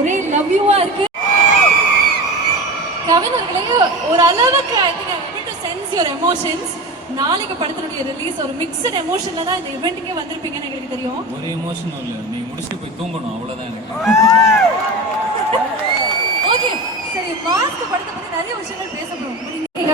ஒரே லவ் யூவா இருக்கு. கவிஞர்களையே ஒரு அளவுக்கு I think I want to sense your emotions. நாளைக்கு படத்தினுடைய ரிலீஸ் ஒரு மிக்ஸ்டு எமோஷன்ல தான் இந்த இவெண்ட்டுக்கே வந்திருப்பீங்கன்னு எங்களுக்கு தெரியும். ஒரு எமோஷனும் இல்லை, நீங்க முடிச்சுட்டு போய் தூங்கணும், அவ்வளோதான் எனக்கு. ஓகே, சரி, மாஸ்க் படத்தை பற்றி நிறைய விஷயங்கள் பேச போகிறோம்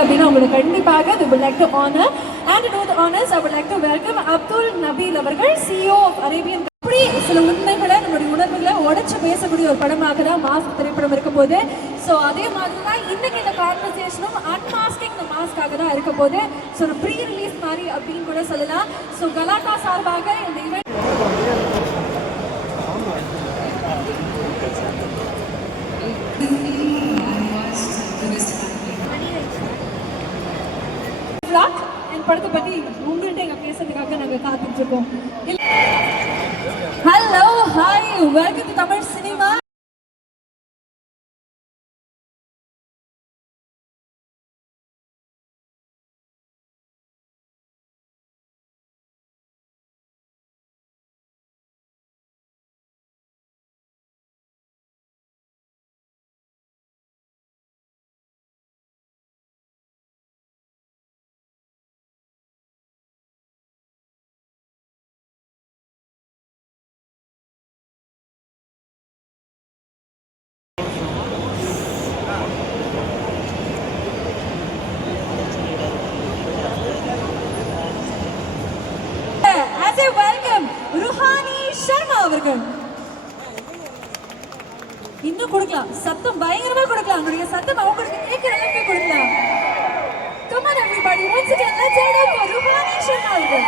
அப்படின்னா உங்களுக்கு கண்டிப்பாக we would like to honor and to do the honors I would like to welcome Abdul நபீல் அவர்கள், CEO of Arabian. அப்படி சில உண்மைகளை நம்மளுடைய உணர்வுகளை உடைச்சு பேசக்கூடிய ஒரு படமாக தான் மாஸ்க் திரைப்படம் இருக்க போது. ஸோ அதே மாதிரி தான் இன்னைக்கு இந்த கான்வர்சேஷனும் அன்மாஸ்கிங் த மாஸ்காக தான் இருக்க போது. ஸோ ஒரு ப்ரீ ரிலீஸ் மாதிரி அப்படின்னு கூட சொல்லலாம். ஸோ கலாட்டா சார்பாக இந்த ஈவெண்ட் படத்தை பத்தி உங்கள்கிட்ட எங்க பேசுறதுக்காக நாங்க காத்துட்டு இருக்கோம். Hello, hi, welcome to Tamil சினிமா. அவர்கள் இன்னும் கொடுக்கலாம், சத்தம் பயங்கரமா கொடுக்கலாம், உங்களுடைய சத்தம் அவங்களுக்கு கேட்கிற அளவுக்கு கொடுக்கலாம். Come on everybody, once again let's hear it for Rouhani Sharma அவர்கள்.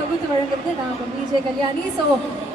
தொகுத்து வழங்குறது நான் விஜய் கல்யாணி. ஸோ